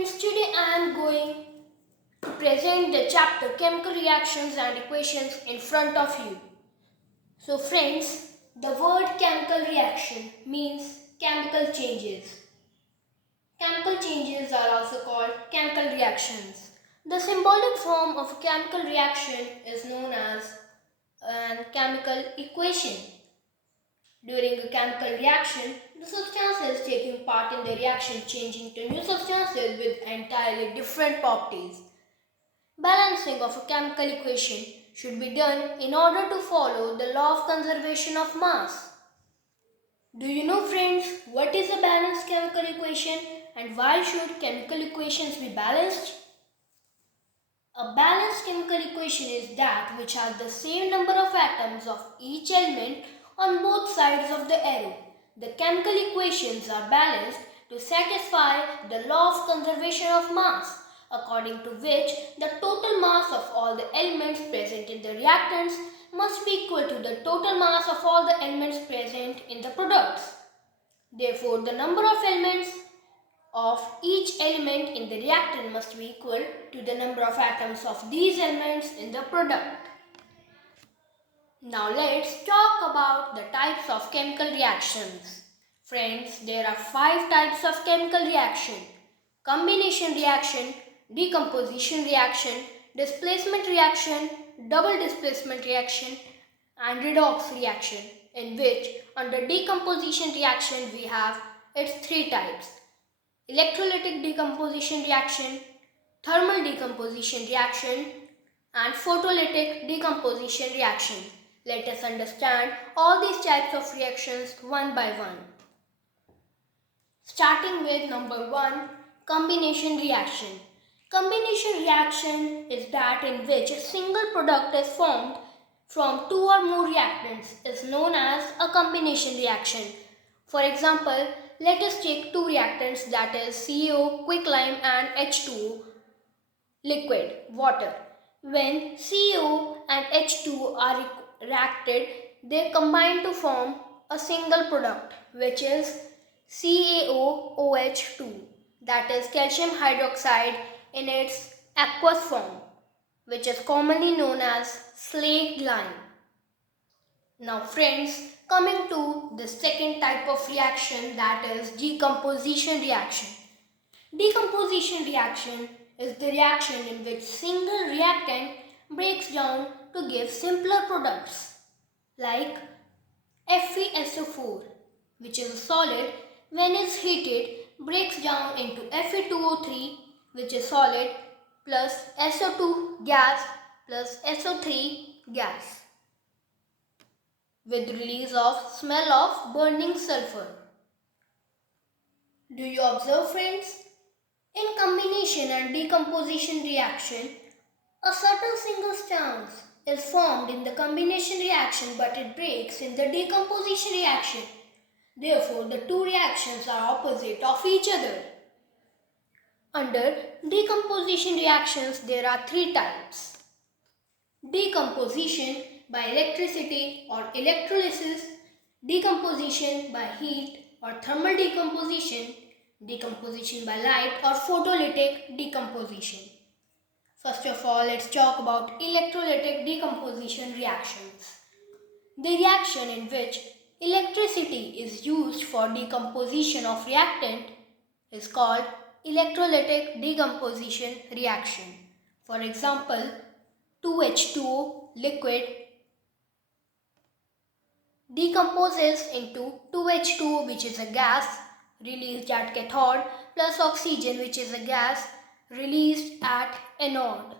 friends, today I am going to present the chapter Chemical Reactions and Equations in front of you. So friends, the word chemical reaction means chemical changes. Chemical changes are also called chemical reactions. The symbolic form of a chemical reaction is known as a chemical equation. During a chemical reaction, the substances taking part in the reaction change into new substances with entirely different properties. Balancing of a chemical equation should be done in order to follow the law of conservation of mass. Do you know, friends, what is a balanced chemical equation and why should chemical equations be balanced? A balanced chemical equation is that which has the same number of atoms of each element on both sides of the arrow. The chemical equations are balanced to satisfy the law of conservation of mass, according to which the total mass of all the elements present in the reactants must be equal to the total mass of all the elements present in the products. Therefore, the number of elements of each element in the reactant must be equal to the number of atoms of these elements in the product. Now let's talk about the types of chemical reactions. Friends, there are 5 types of chemical reaction: combination reaction, decomposition reaction, displacement reaction, double displacement reaction, and redox reaction, in which under decomposition reaction we have its 3 types: electrolytic decomposition reaction, thermal decomposition reaction, and photolytic decomposition reaction. Let us understand all these types of reactions one by one. Starting with number 1, combination reaction. Combination reaction is that in which a single product is formed from 2 or more reactants is known as a combination reaction. For example, let us take 2 reactants, that is CaO, quicklime, and H2O, liquid, water. When CaO and H2O are reacted, they combine to form a single product, which is CaOOH2, that is calcium hydroxide in its aqueous form, which is commonly known as slaked lime. Now friends, coming to the second type of reaction, that is decomposition reaction. Decomposition reaction is the reaction in which single reactant breaks down to give simpler products like FeSO4, which is a solid, when is heated breaks down into Fe2O3, which is solid, plus SO2 gas plus SO3 gas, with release of smell of burning sulfur. Do you observe, friends? In combination and decomposition reaction, a certain single stance is formed in the combination reaction, but it breaks in the decomposition reaction. Therefore, the 2 reactions are opposite of each other. Under decomposition reactions, there are 3 types: decomposition by electricity or electrolysis, decomposition by heat or thermal decomposition, decomposition by light or photolytic decomposition. First of all, let's talk about electrolytic decomposition reactions. The reaction in which electricity is used for decomposition of reactant is called electrolytic decomposition reaction. For example, 2H2O liquid decomposes into 2H2O, which is a gas released at cathode, plus oxygen, which is a gas released at anode.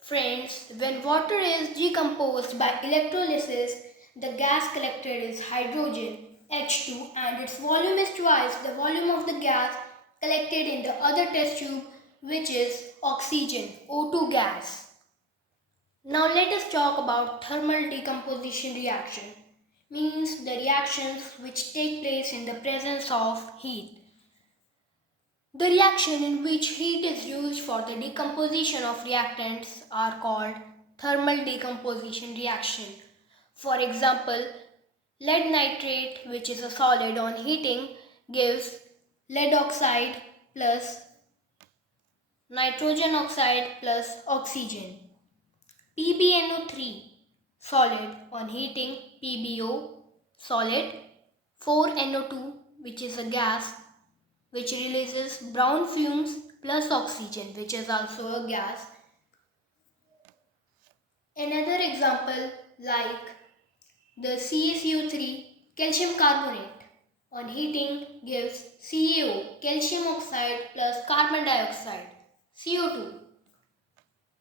Friends, when water is decomposed by electrolysis, the gas collected is hydrogen, H2, and its volume is twice the volume of the gas collected in the other test tube, which is oxygen, O2 gas. Now let us talk about thermal decomposition reaction, means the reactions which take place in the presence of heat. The reaction in which heat is used for the decomposition of reactants are called thermal decomposition reaction. For example, lead nitrate, which is a solid, on heating gives lead oxide plus nitrogen oxide plus oxygen. PbNO3 solid on heating, PbO solid, 4NO2 which is a gas which releases brown fumes plus oxygen which is also a gas. Another example like the CaCO3 calcium carbonate on heating gives CaO calcium oxide plus carbon dioxide CO2.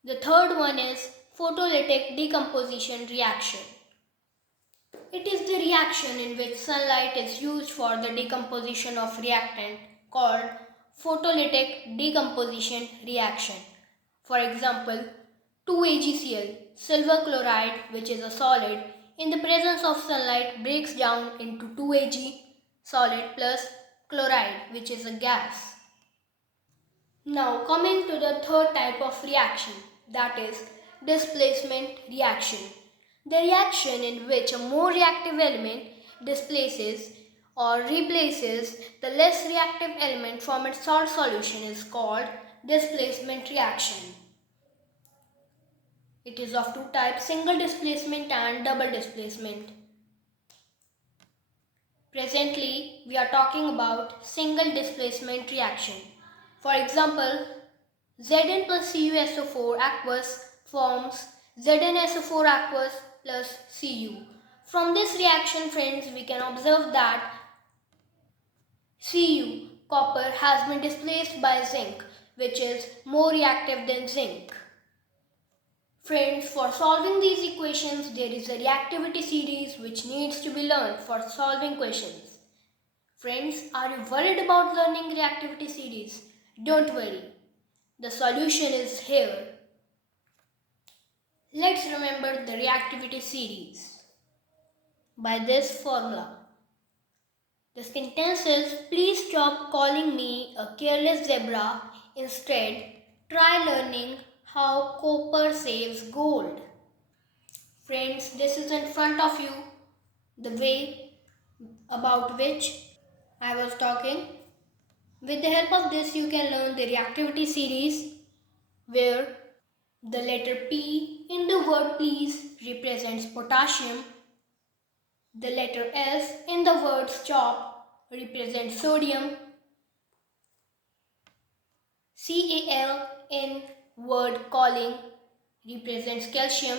The third one is photolytic decomposition reaction. It is the reaction in which sunlight is used for the decomposition of reactant called photolytic decomposition reaction. For example, 2AgCl, silver chloride which is a solid, in the presence of sunlight breaks down into 2Ag solid plus chloride which is a gas. Now coming to the third type of reaction, that is displacement reaction. The reaction in which a more reactive element displaces or replaces the less reactive element from its salt solution is called displacement reaction. It is of two types, single displacement and double displacement. Presently, we are talking about single displacement reaction. For example, Zn plus CuSO4 aqueous forms ZnSO4 aqueous plus Cu. From this reaction, friends, we can observe that Cu, copper, has been displaced by zinc, which is more reactive than zinc. Friends, for solving these equations, there is a reactivity series which needs to be learned for solving questions. Friends, are you worried about learning reactivity series? Don't worry. The solution is here. Let's remember the reactivity series by this formula. The sentence is, please stop calling me a careless zebra. Instead, try learning how copper saves gold. Friends, this is in front of you, the way about which I was talking. With the help of this, you can learn the reactivity series where the letter P in the word please represents potassium. The letter S in the word stop represents sodium. CAL in word calling represents calcium.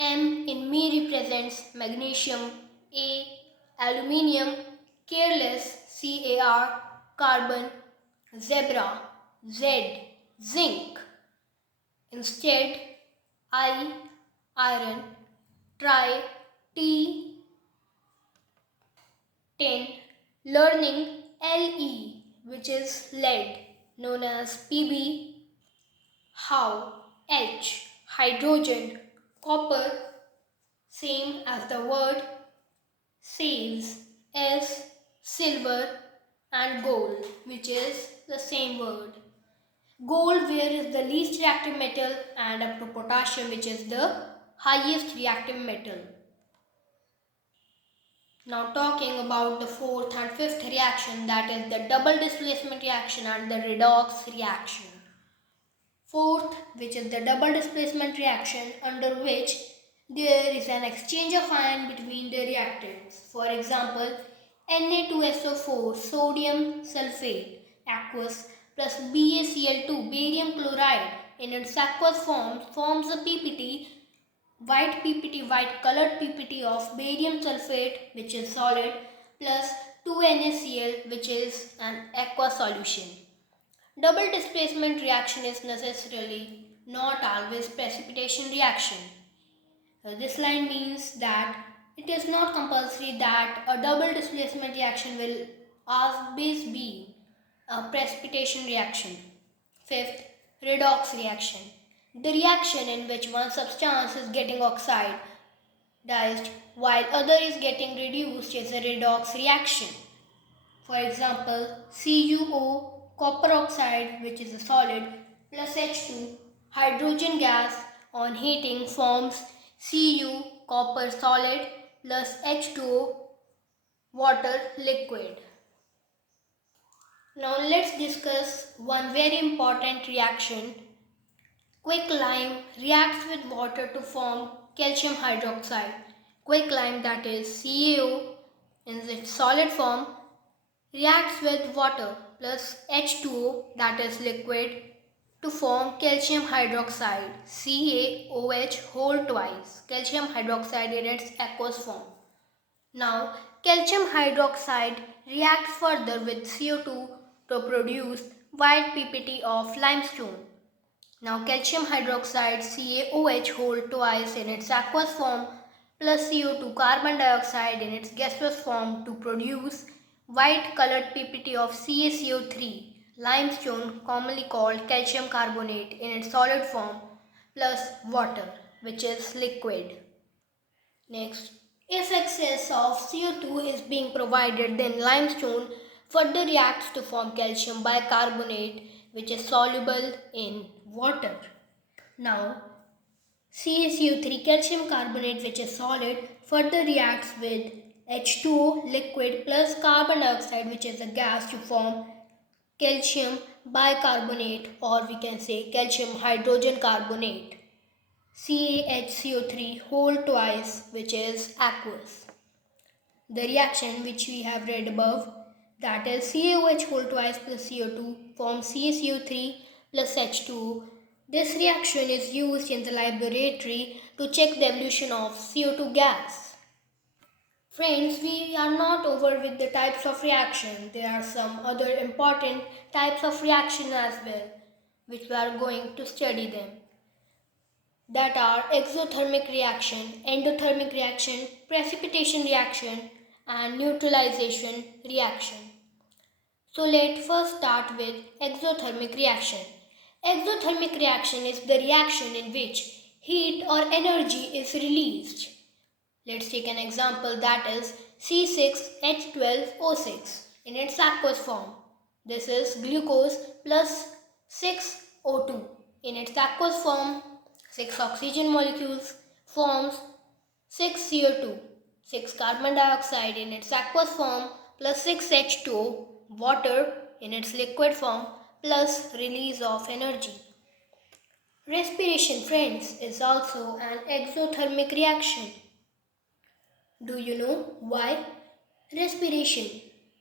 M in me represents magnesium. A aluminium. Careless CAR carbon. Zebra Z zinc. Instead I iron. Try T tin. Learning Le which is lead known as Pb. How H hydrogen. Copper same as the word. Saves S silver and gold which is the same word. Gold where is the least reactive metal and up to potassium which is the highest reactive metal. Now talking about the fourth and fifth reaction, that is the double displacement reaction and the redox reaction. Fourth, which is the double displacement reaction, under which there is an exchange of ion between the reactants. For example, Na2SO4 sodium sulfate aqueous plus BaCl2 barium chloride in its aqueous form forms a PPT, white colored PPT of barium sulfate which is solid plus 2NaCl which is an aqueous solution. Double displacement reaction is necessarily not always precipitation reaction. This line means that it is not compulsory that a double displacement reaction will always be a precipitation reaction. Fifth, redox reaction. The reaction in which one substance is getting oxidized while other is getting reduced is a redox reaction. For example, CuO, copper oxide which is a solid, plus H2, hydrogen gas on heating forms Cu, copper solid, plus H2O, water liquid. Now let's discuss one very important reaction. Quicklime reacts with water to form calcium hydroxide. Quicklime, that is CaO in its solid form, reacts with water plus H2O, that is liquid, to form calcium hydroxide CaOH whole twice, calcium hydroxide in its aqueous form. Now, calcium hydroxide reacts further with CO2 to produce white PPT of limestone. Now, calcium hydroxide CaOH whole twice in its aqueous form plus CO2 carbon dioxide in its gaseous form to produce white colored PPT of CaCO3 limestone, commonly called calcium carbonate, in its solid form plus water, which is liquid. Next, if excess of CO2 is being provided, then limestone further reacts to form calcium bicarbonate, which is soluble in water. Now, CaCO3 calcium carbonate, which is solid, further reacts with H2O liquid plus carbon dioxide, which is a gas, to form calcium bicarbonate, or we can say calcium hydrogen carbonate. CaHCO3 whole twice, which is aqueous. The reaction which we have read above, that is CaOH whole twice plus CO2 forms CaCO3 plus H2O. This reaction is used in the laboratory to check the evolution of CO2 gas. Friends, we are not over with the types of reaction. There are some other important types of reaction as well, which we are going to study them. That are exothermic reaction, endothermic reaction, precipitation reaction, and neutralization reaction. So let's first start with exothermic reaction. Exothermic reaction is the reaction in which heat or energy is released. Let's take an example, that is C6H12O6 in its aqueous form. This is glucose plus 6O2 in its aqueous form. 6 oxygen molecules forms 6 CO2, 6 carbon dioxide in its aqueous form plus 6 H2O, water in its liquid form, plus release of energy. Respiration, friends, is also an exothermic reaction. Do you know why? Respiration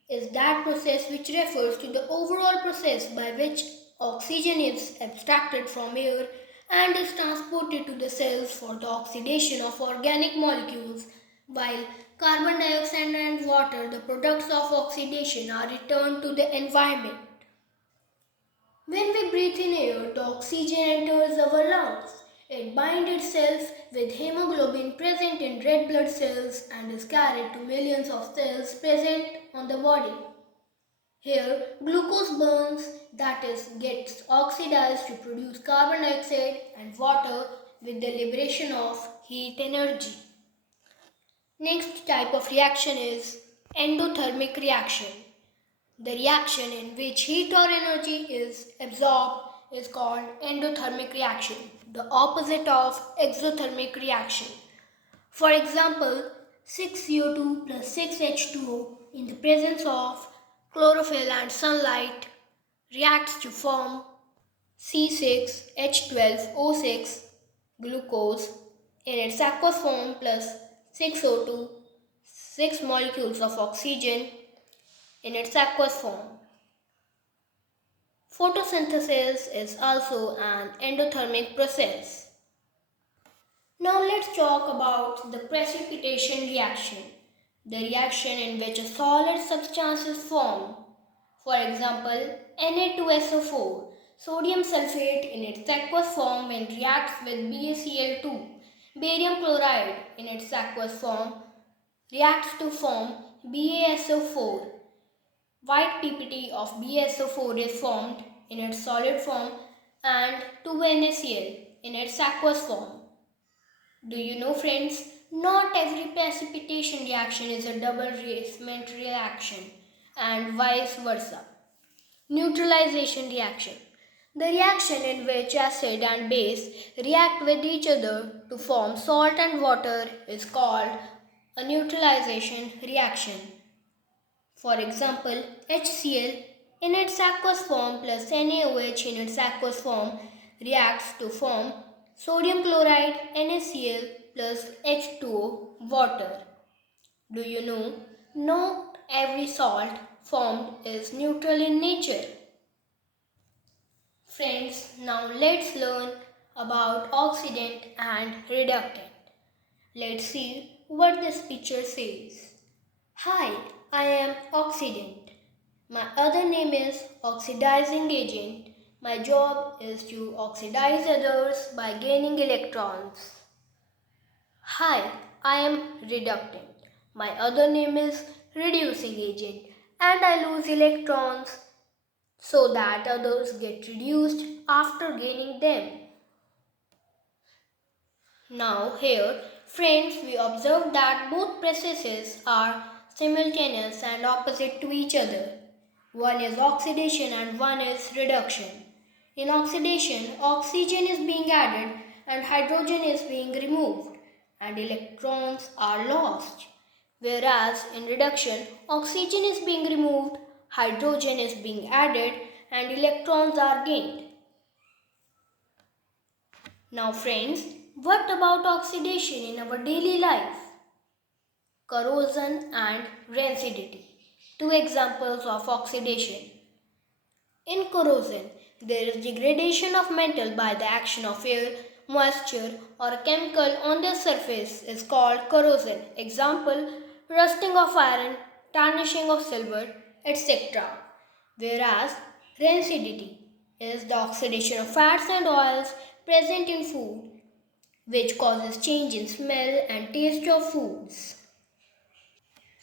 is that process which refers to the overall process by which oxygen is abstracted from air and is transported to the cells for the oxidation of organic molecules, while carbon dioxide and water, the products of oxidation, are returned to the environment. When we breathe in air, the oxygen enters our lungs. It binds itself with hemoglobin present in red blood cells and is carried to millions of cells present on the body. Here, glucose burns, that is, gets oxidized to produce carbon dioxide and water with the liberation of heat energy. Next type of reaction is endothermic reaction. The reaction in which heat or energy is absorbed is called endothermic reaction, the opposite of exothermic reaction. For example, 6CO2 plus 6H2O in the presence of chlorophyll and sunlight reacts to form C6H12O6 glucose in its aqueous form plus 6O2, 6 molecules of oxygen in its aqueous form. Photosynthesis is also an endothermic process. Now let's talk about the precipitation reaction, the reaction in which a solid substance is formed. For example, Na2SO4, sodium sulfate in its aqueous form when reacts with BaCl2, barium chloride in its aqueous form reacts to form BaSO4. White PPT of BaSO4 is formed in its solid form and 2NaCl in its aqueous form. Do you know, friends, not every precipitation reaction is a double reacement reaction and vice versa. Neutralization reaction. The reaction in which acid and base react with each other to form salt and water is called a neutralization reaction. For example, HCl in its aqueous form plus NaOH in its aqueous form reacts to form sodium chloride NaCl plus H2O water. Do you know? Not every salt formed is neutral in nature. Friends, now let's learn about oxidant and reductant. Let's see what this picture says. Hi, I am oxidant. My other name is oxidizing agent. My job is to oxidize others by gaining electrons. Hi, I am reductant. My other name is reducing agent and I lose electrons so that others get reduced after gaining them. Now here, friends, we observe that both processes are simultaneous and opposite to each other. One is oxidation and one is reduction. In oxidation, oxygen is being added and hydrogen is being removed and electrons are lost. Whereas in reduction, oxygen is being removed, hydrogen is being added and electrons are gained. Now friends, what about oxidation in our daily life? Corrosion and rancidity. Two examples of oxidation. In corrosion, there is degradation of metal by the action of air, moisture or a chemical on the surface is called corrosion. Example, rusting of iron, tarnishing of silver, etc. Whereas rancidity is the oxidation of fats and oils present in food which causes change in smell and taste of foods.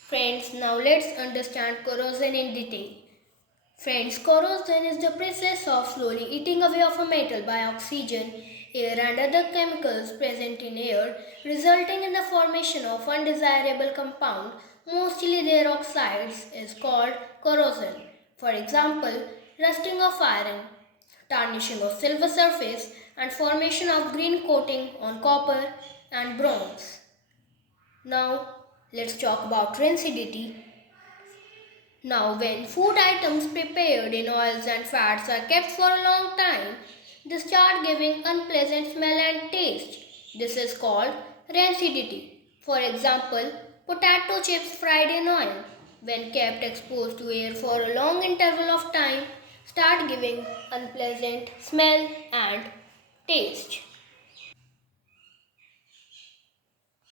Friends, now let's understand corrosion in detail. Friends, corrosion is the process of slowly eating away of a metal by oxygen, air and other chemicals present in air, resulting in the formation of undesirable compound, mostly their oxides, is called corrosion. For example, rusting of iron, tarnishing of silver surface and formation of green coating on copper and bronze. Now, let's talk about rancidity. Now, when food items prepared in oils and fats are kept for a long time, they start giving unpleasant smell and taste. This is called rancidity. For example, potato chips fried in oil, when kept exposed to air for a long interval of time, start giving unpleasant smell and taste.